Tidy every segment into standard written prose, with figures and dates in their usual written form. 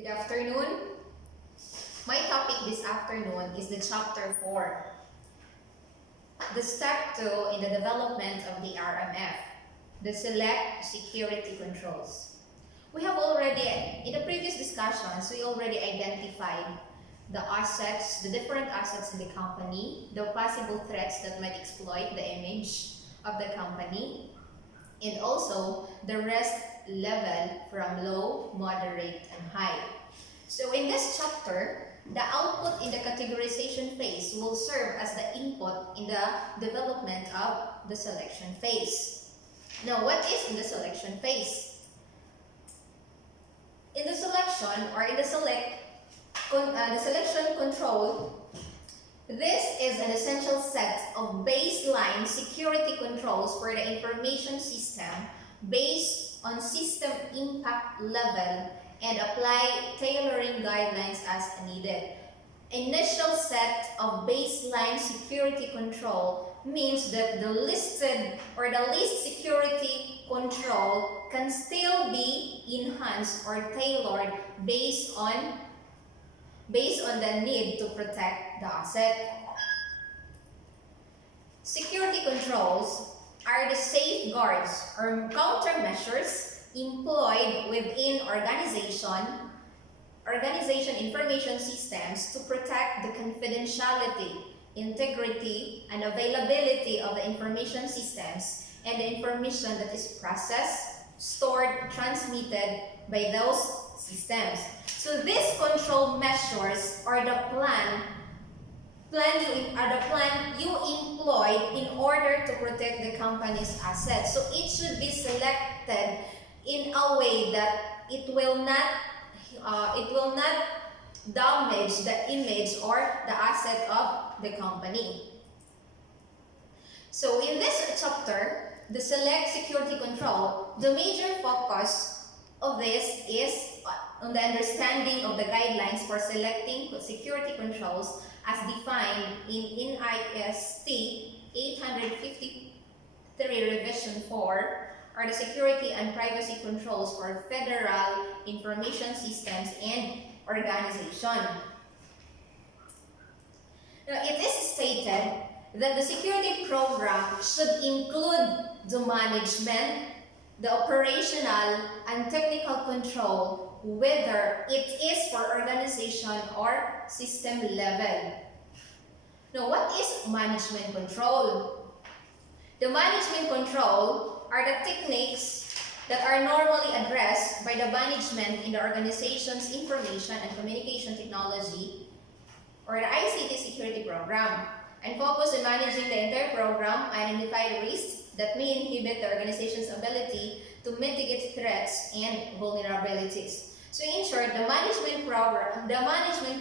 Good afternoon. My topic this afternoon is the chapter 4, the step 2 in the development of the RMF, the select security controls. We have already, in the previous discussions, we already identified the assets, the different assets in the company, the possible threats that might exploit the image of the company, and also the risk level from low, moderate, and high. So in this chapter, the output in the categorization phase will serve as the input in the development of the selection phase. Now, what is in the selection phase? In the selection or in the selection control, this is an essential set of baseline security controls for the information system based on system impact level and apply tailoring guidelines as needed. Initial set of baseline security control means that the listed or the least security control can still be enhanced or tailored based on the need to protect the asset. Security controls are the safeguards or countermeasures employed within organization information systems to protect the confidentiality, integrity, and availability of the information systems and the information that is processed, stored, transmitted by those systems. So these control measures are the plan you employ in order to protect the company's assets. So it should be selected in a way that it will not damage the image or the asset of the company. So in this chapter, the select security control, the major focus of this is on the understanding of the guidelines for selecting security controls as defined in NIST 853 Revision 4, are the security and privacy controls for federal information systems and organization. Now, it is stated that the security program should include the management, the operational and technical control, whether it is for organization or system level. Now, what is management control? The management control are the techniques that are normally addressed by the management in the organization's information and communication technology or the ICT security program and focus on managing the entire program, identify risks that may inhibit the organization's ability to mitigate threats and vulnerabilities. So in short, the management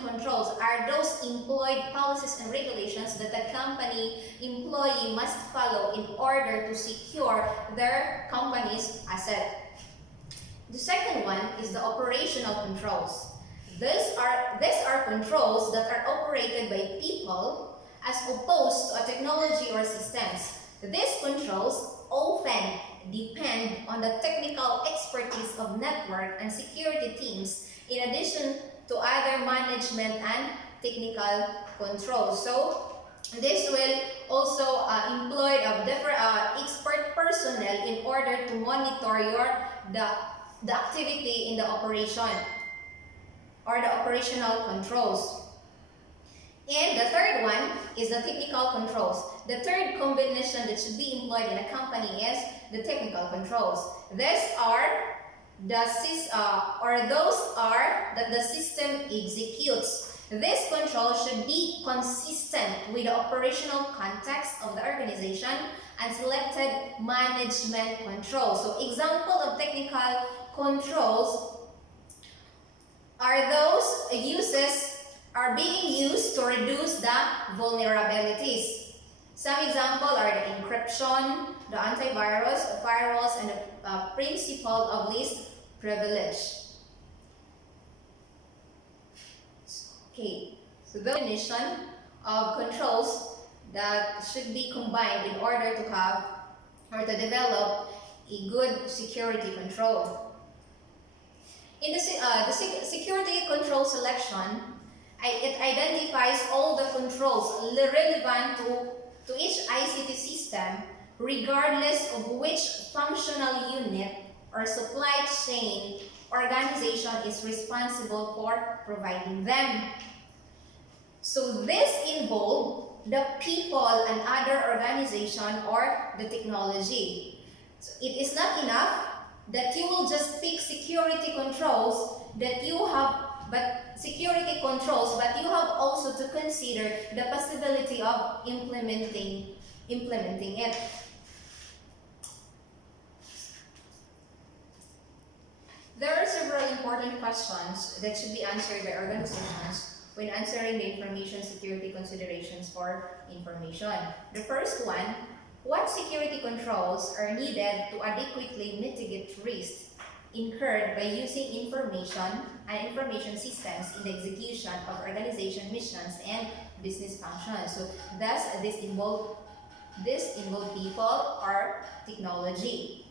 controls are those employed policies and regulations that the company employee must follow in order to secure their company's asset. The second one is the operational controls. These are controls that are operated by people as opposed to a technology or systems. These controls often depend on the technical expertise of network and security teams in addition to other management and technical controls. So this will also employ different expert personnel in order to monitor the activity in the operation or the operational controls. And the third one is the technical controls. The third combination that should be employed in a company is the technical controls. These are those that the system executes. This control should be consistent with the operational context of the organization and selected management controls. So example of technical controls are those are being used to reduce the vulnerabilities. Some examples are the encryption, the antivirus, the firewalls, and the principle of least privilege. Okay, so the definition of controls that should be combined in order to have or to develop a good security control. In the security control selection, it identifies all the controls relevant to each ICT system, regardless of which functional unit or supply chain organization is responsible for providing them. So this involves the people and other organization or the technology. So it is not enough that you will just pick security controls that you have, but you have also to consider the possibility of implementing it. There are several important questions that should be answered by organizations when answering the information security considerations for information. The first one, what security controls are needed to adequately mitigate risks incurred by using information and information systems in the execution of organization missions and business functions? So thus this involve people or technology.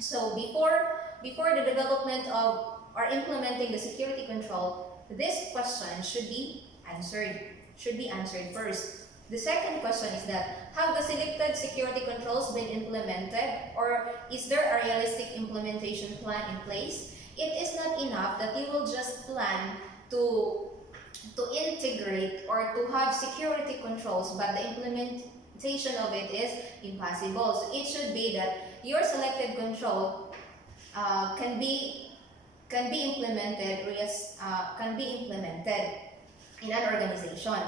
So before the development of or implementing the security control, this question should be answered first. The second question is that, have the selected security controls been implemented, or is there a realistic implementation plan in place? It is not enough that you will just plan to integrate or to have security controls, but the implementation of it is impossible. So it should be that your selected control can be implemented in an organization.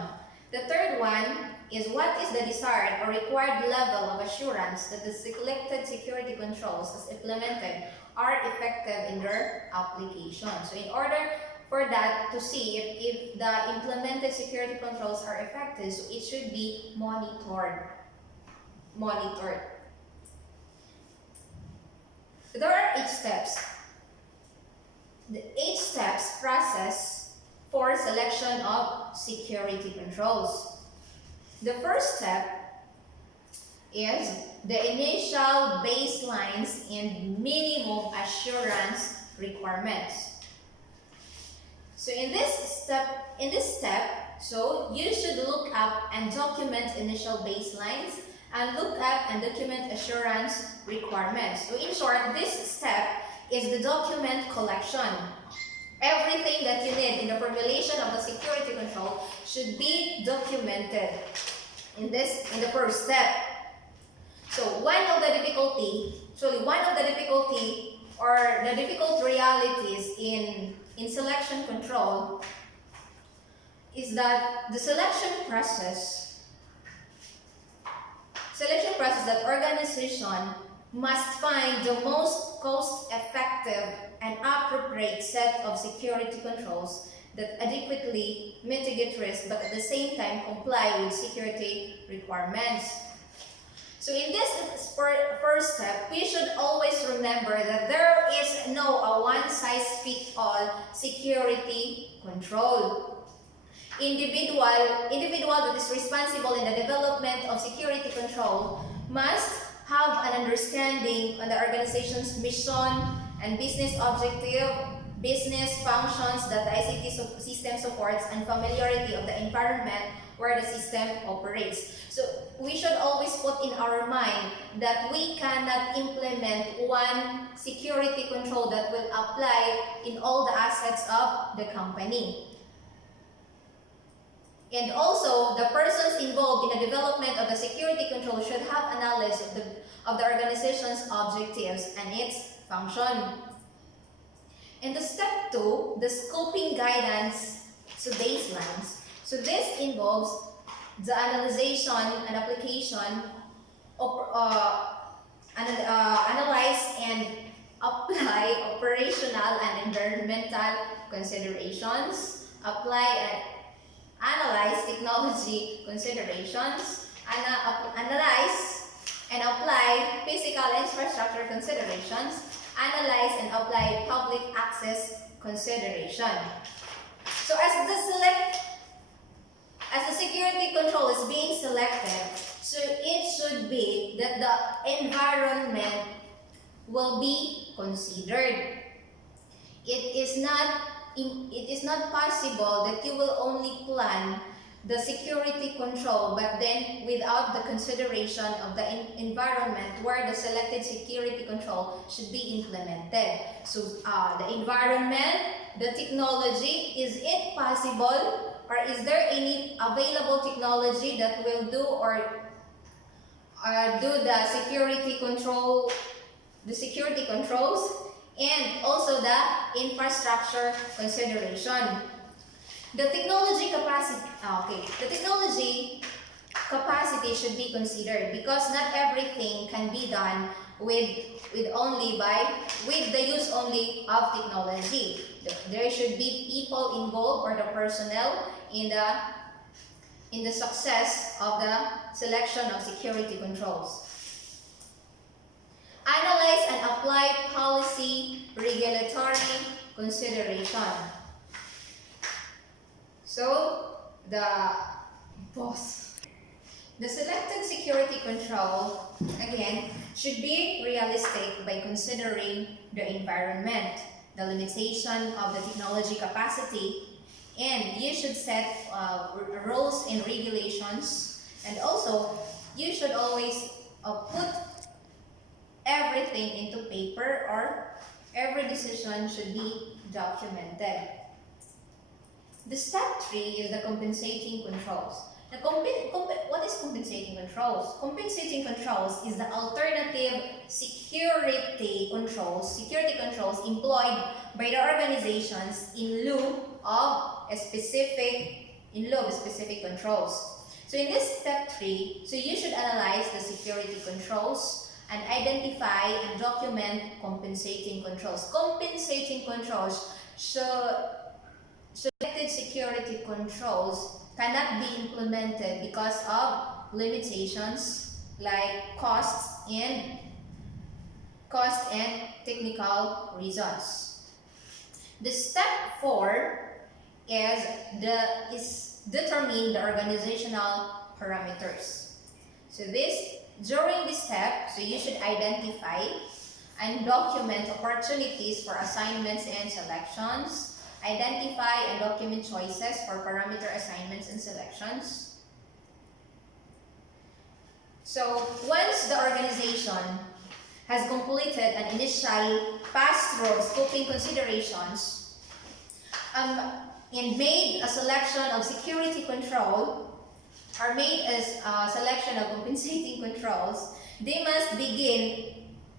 The third one is, what is the desired or required level of assurance that the selected security controls as implemented are effective in their application? So in order for that to see if the implemented security controls are effective, so it should be monitored. There are 8 steps. The 8 steps process for selection of security controls. The first step is the initial baselines and minimum assurance requirements. So in this step, so you should look up and document initial baselines and look up and document assurance requirements. So in short, this step is the document collection. Everything that you need in the formulation of the security control should be documented in the first step. So one of the difficult realities in selection control is that the selection process that organization must find the most cost-effective and appropriate set of security controls that adequately mitigate risk but at the same time comply with security requirements. So in this first step, we should always remember that there is no one-size-fits-all security control. Individual that is responsible in the development of security control must have an understanding on the organization's mission and business objective, business functions that the ICT system supports, and familiarity of the environment where the system operates. So we should always put in our mind that we cannot implement one security control that will apply in all the assets of the company. And also, the persons involved in the development of the security control should have a knowledge of the organization's objectives and its function. And the step 2, the scoping guidance to baselines. So this involves the analysis and application of analyze and apply operational and environmental considerations, apply and analyze technology considerations, analyze and apply physical infrastructure considerations, analyze and apply public access consideration. So as the security control is being selected, so it should be that the environment will be considered. it is not possible that you will only plan the security control but then without the consideration of the environment where the selected security control should be implemented. So the environment, the technology, is it possible, or is there any available technology that will do do the security controls, and also the infrastructure consideration. The technology capacity should be considered because not everything can be done with the use only of technology. There should be people involved, or the personnel in the success of the selection of security controls. Analyze and apply policy regulatory consideration. So, the selected security control, again, should be realistic by considering the environment, the limitation of the technology capacity, and you should set rules and regulations, and also you should always put everything into paper, or every decision should be documented. The step 3 is the compensating controls. What is compensating controls? Compensating controls is the alternative security controls employed by the organizations in lieu of specific controls. So in this step 3, so you should analyze the security controls and identify and document compensating controls. Compensating controls selected security controls cannot be implemented because of limitations like costs and technical reasons. The step 4 is determine the organizational parameters. So during this step, so you should identify and document opportunities for assignments and selections. Identify and document choices for parameter assignments and selections. So once the organization has completed an initial pass-through of scoping considerations and made a selection of security control, or made a selection of compensating controls, they must begin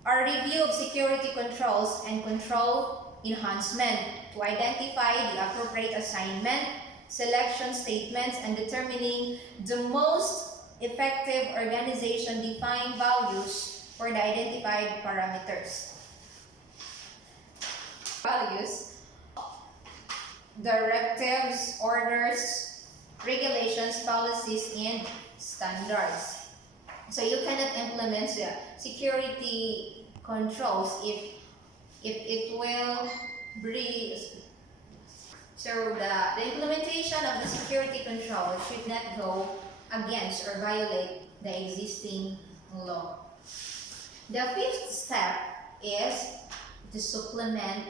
a review of security controls and control enhancement to identify the appropriate assignment, selection statements, and determining the most effective organization-defined values for the identified parameters. Values, directives, orders, regulations, policies, and standards. So you cannot implement the security controls if it will breathe. So the implementation of the security control should not go against or violate the existing law. The 5th step is to supplement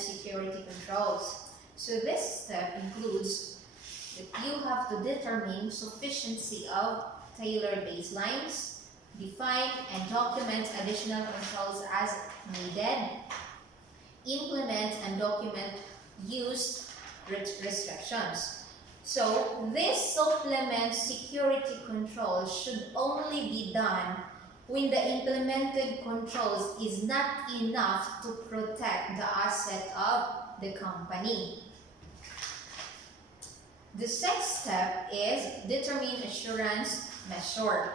security controls. So this step includes that you have to determine sufficiency of tailored baselines, define and document additional controls as needed, implement and document used restrictions. So this supplement security controls should only be done when the implemented controls is not enough to protect the asset of the company. The 6th step is determine assurance measure.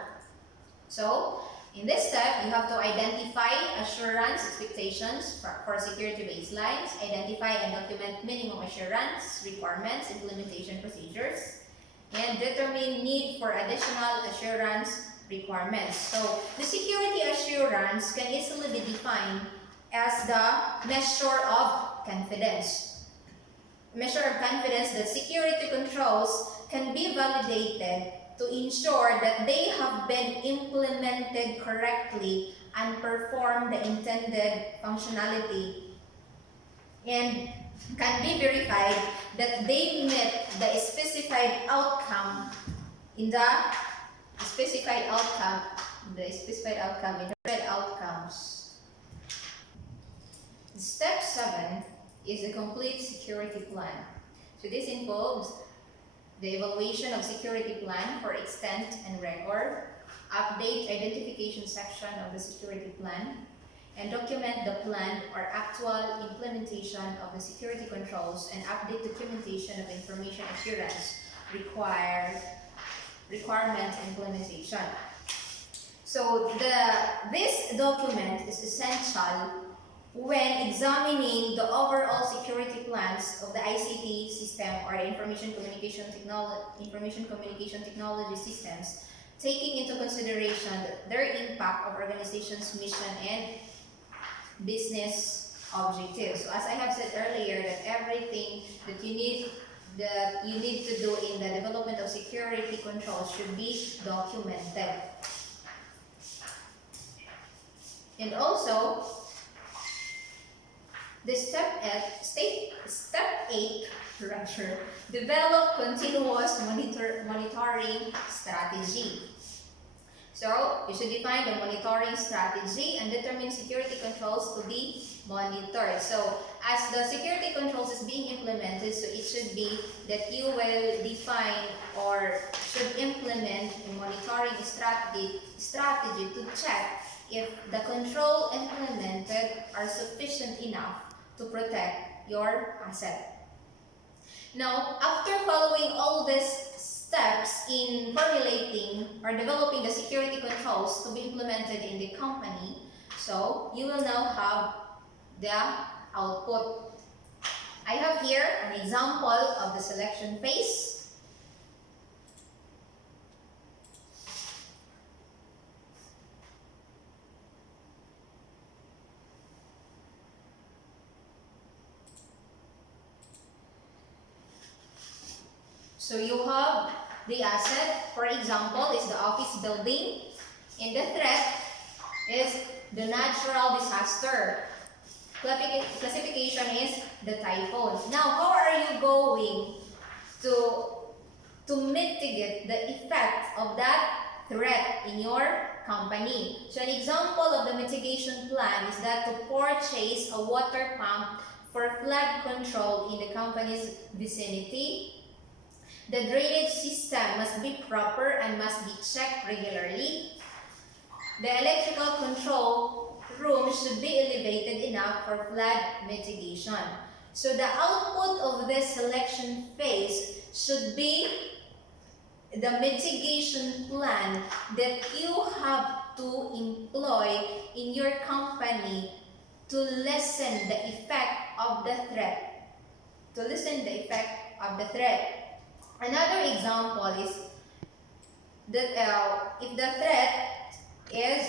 So, in this step, you have to identify assurance expectations for security baselines, identify and document minimum assurance requirements, implementation procedures, and determine need for additional assurance requirements. So, the security assurance can easily be defined as the measure of confidence. Measure of confidence that security controls can be validated to ensure that they have been implemented correctly and perform the intended functionality and can be verified that they met the specified outcome in the specified outcome, in the red outcomes. Step 7 is the complete security plan. So this involves the evaluation of security plan for extent and record, update identification section of the security plan, and document the planned or actual implementation of the security controls and update documentation of information assurance requirement implementation. So this document is essential when examining the overall security plans of the ICT system or the information communication technology systems, taking into consideration their impact of organization's mission and business objectives. So as I have said earlier, that everything that you need to do in the development of security controls should be documented. And also, the step 8, develop continuous monitoring strategy. So, you should define the monitoring strategy and determine security controls to be monitored. So, as the security controls is being implemented, so it should be that you will define or should implement a monitoring strategy to check if the control implemented are sufficient enough to protect your asset. Now, after following all these steps in formulating or developing the security controls to be implemented in the company, so you will now have the output. I have here an example of the selection phase. So you have the asset, for example, is the office building, and the threat is the natural disaster. Classification is the typhoon. Now, how are you going to mitigate the effect of that threat in your company? So an example of the mitigation plan is that to purchase a water pump for flood control in the company's vicinity. The drainage system must be proper and must be checked regularly. The electrical control room should be elevated enough for flood mitigation. So the output of this selection phase should be the mitigation plan that you have to employ in your company to lessen the effect of the threat. Another example is that if the threat is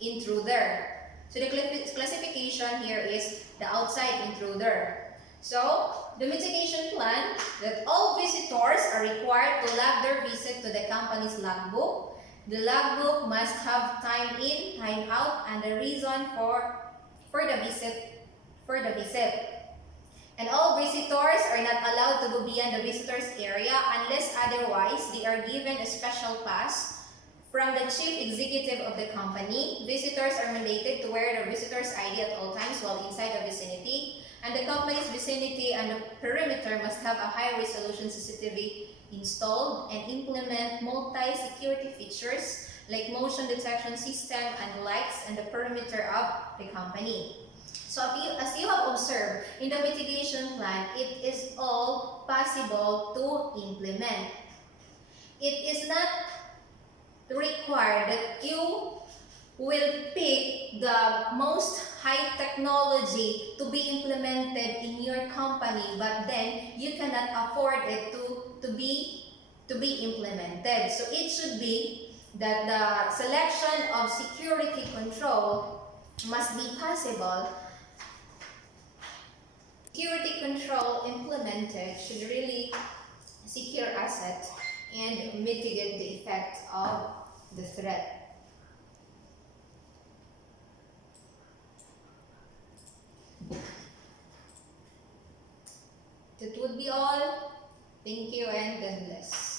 intruder. So the classification here is the outside intruder. So the mitigation plan that all visitors are required to log their visit to the company's logbook. The logbook must have time in, time out, and the reason for the visit. And all visitors are not allowed to go beyond the visitors area unless otherwise they are given a special pass from the chief executive of the company. Visitors are mandated to wear their visitor's ID at all times while inside the vicinity. And the company's vicinity and the perimeter must have a high-resolution CCTV installed and implement multi-security features like motion detection system and lights and the perimeter of the company. So as you have observed in the mitigation plan, it is all possible to implement. It is not required that you will pick the most high technology to be implemented in your company, but then you cannot afford it to be implemented. So it should be that the selection of security control must be possible. Security control implemented should really secure asset and mitigate the effect of the threat. That would be all. Thank you and God bless.